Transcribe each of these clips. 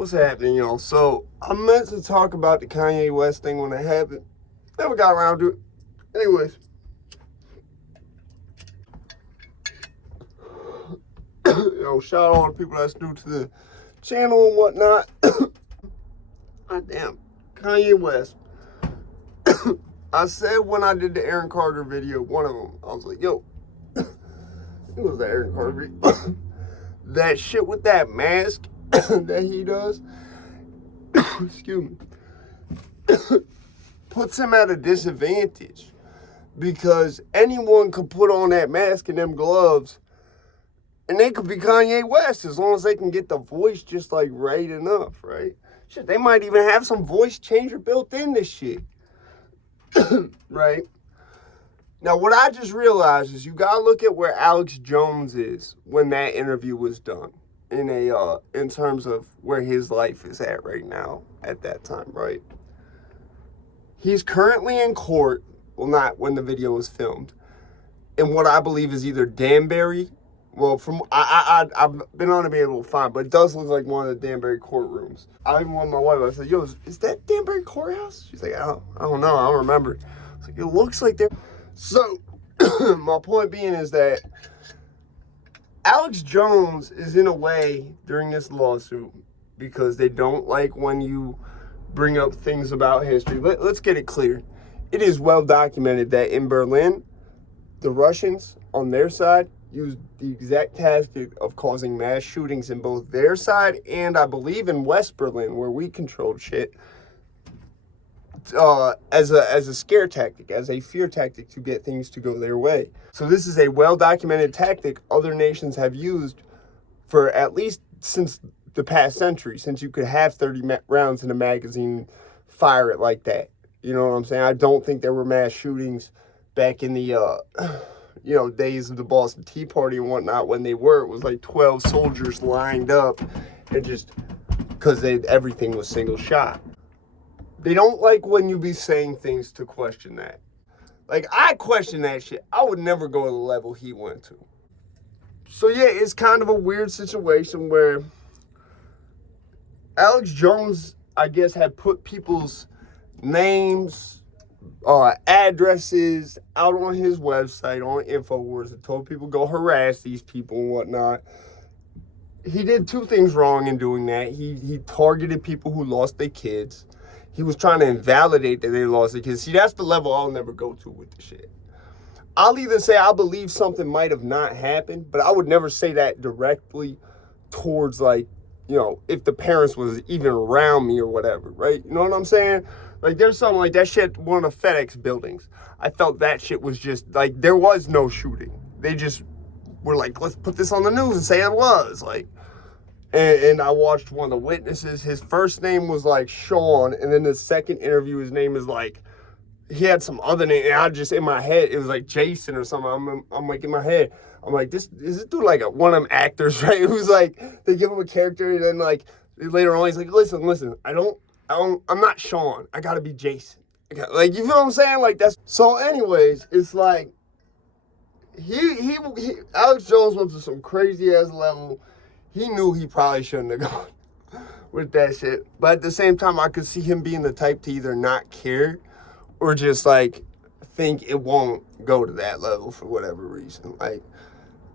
What's happening, y'all? So, I meant to talk about the Kanye West thing when it happened. Never got around to it. Anyways. Shout out all the people that's new to the channel and whatnot. God damn. Kanye West. I said when I did the Aaron Carter video, one of them, I was like, yo. It was the Aaron Carter video. That shit with that mask that he does. Excuse me. Puts him at a disadvantage because anyone could put on that mask and them gloves and they could be Kanye West as long as they can get the voice just like right enough, right? Shit, they might even have some voice changer built in this shit. Right? Now, what I just realized is you gotta look at where Alex Jones is when that interview was done in terms of where his life is at right now at that time, right? He's currently in court, well, not when the video was filmed, in what I believe is either Danbury. Well, from I've been on to be able to find, but it does look like one of the Danbury courtrooms. I even went my wife. I said, "Yo, is that Danbury courthouse?" She's like, "I don't know. I don't remember." I was like, "It looks like they're." So, my point being is that Alex Jones is in a way during this lawsuit because they don't like when you bring up things about history. Let's get it clear. It is well documented that in Berlin, the Russians on their side used the exact tactic of causing mass shootings in both their side and I believe in West Berlin, where we controlled shit, as a scare tactic, as a fear tactic to get things to go their way. So this is a well-documented tactic other nations have used for at least since the past century, since you could have 30 rounds in a magazine, fire it like that. You know what I'm saying? I don't think there were mass shootings back in the days of the Boston Tea Party and whatnot. When they were, it was like 12 soldiers lined up and just because everything was single shot. They don't like when you be saying things to question that. Like, I question that shit. I would never go to the level he went to. So yeah, it's kind of a weird situation where Alex Jones, I guess, had put people's names, addresses out on his website, on InfoWars, and told people go harass these people and whatnot. He did two things wrong in doing that. He targeted people who lost their kids. He was trying to invalidate that they lost their kids. See, that's the level I'll never go to with the shit. I'll either say I believe something might have not happened, but I would never say that directly towards, like, if the parents was even around me or whatever, right? You know what I'm saying? Like, there's something like that shit, one of the FedEx buildings. I felt that shit was just, like, there was no shooting. They just were like, let's put this on the news and say it was, like. And I watched one of the witnesses. His first name was, like, Sean, and then the second interview, his name is, like, he had some other name, and I just, in my head, it was, like, Jason or something. I'm like, in my head, I'm like, is this dude, like, one of them actors, right? Who's, like, they give him a character, and then, like, later on, he's like, listen, I'm not Sean. I gotta be Jason. Like, you feel what I'm saying? Like, that's, so anyways, it's like, Alex Jones went to some crazy-ass level. He knew he probably shouldn't have gone with that shit. But at the same time, I could see him being the type to either not care or just, like, think it won't go to that level for whatever reason. Like,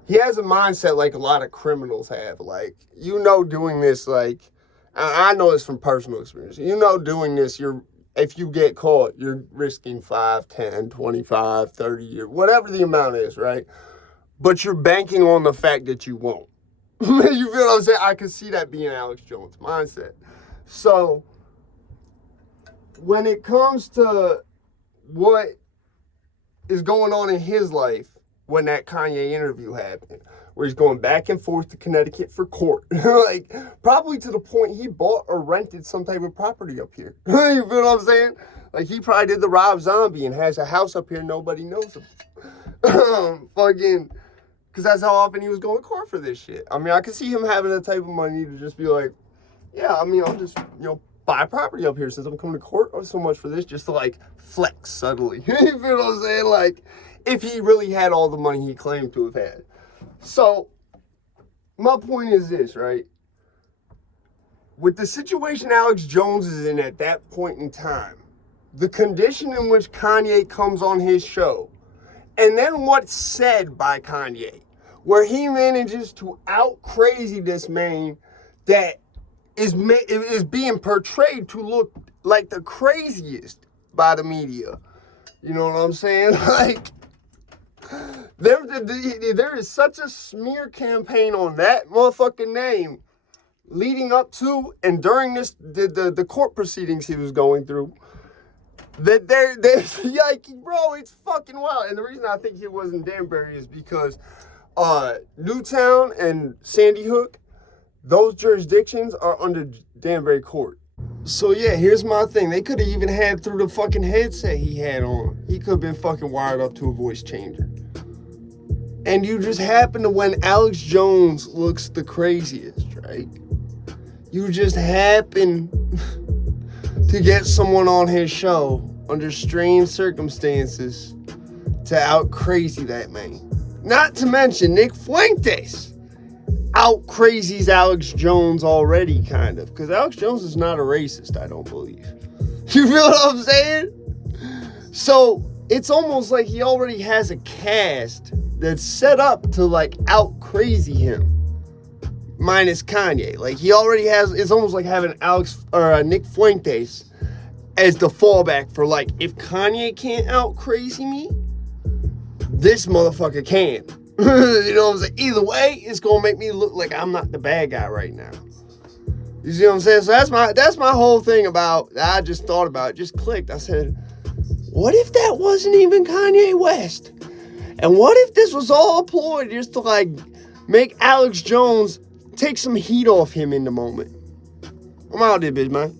he has a mindset like a lot of criminals have. Like, doing this, like, I know this from personal experience. Doing this, if you get caught, you're risking 5, 10, 25, 30 years, whatever the amount is, right? But you're banking on the fact that you won't. You feel what I'm saying? I can see that being Alex Jones' mindset. So, when it comes to what is going on in his life when that Kanye interview happened, where he's going back and forth to Connecticut for court, like, probably to the point he bought or rented some type of property up here. You feel what I'm saying? Like, he probably did the Rob Zombie and has a house up here nobody knows him. Because that's how often he was going to court for this shit. I mean, I could see him having the type of money to just be like, yeah, I mean, I'll just, buy property up here since I'm coming to court so much for this, just to, like, flex subtly. You feel what I'm saying? Like, if he really had all the money he claimed to have had. So, my point is this, right? with the situation Alex Jones is in at that point in time, the condition in which Kanye comes on his show, and then what's said by Kanye, where he manages to out crazy this man that is being portrayed to look like the craziest by the media. You know what I'm saying? Like, there is such a smear campaign on that motherfucking name leading up to and during the court proceedings he was going through, that there's like, bro, it's fucking wild. And the reason I think he was in Danbury is because Newtown and Sandy Hook, those jurisdictions are under Danbury court. So yeah, here's my thing. They could have even had through the fucking headset he had on. He could have been fucking wired up to a voice changer. And you just happen to, when Alex Jones looks the craziest, right? You just happen to get someone on his show under strange circumstances to out crazy that man. Not to mention Nick Fuentes out crazies Alex Jones already, kind of. Because Alex Jones is not a racist, I don't believe. You feel what I'm saying? So it's almost like he already has a cast that's set up to like out crazy him. Minus Kanye. Like, he already has, it's almost like having Nick Fuentes as the fallback for, like, if Kanye can't out crazy me, this motherfucker can. You know what I'm saying? Either way, it's gonna make me look like I'm not the bad guy right now. You see what I'm saying? So that's my whole thing about, I just thought about it, just clicked. I said, what if that wasn't even Kanye West? And what if this was all a ploy just to, like, make Alex Jones take some heat off him in the moment? I'm out there, bitch, man.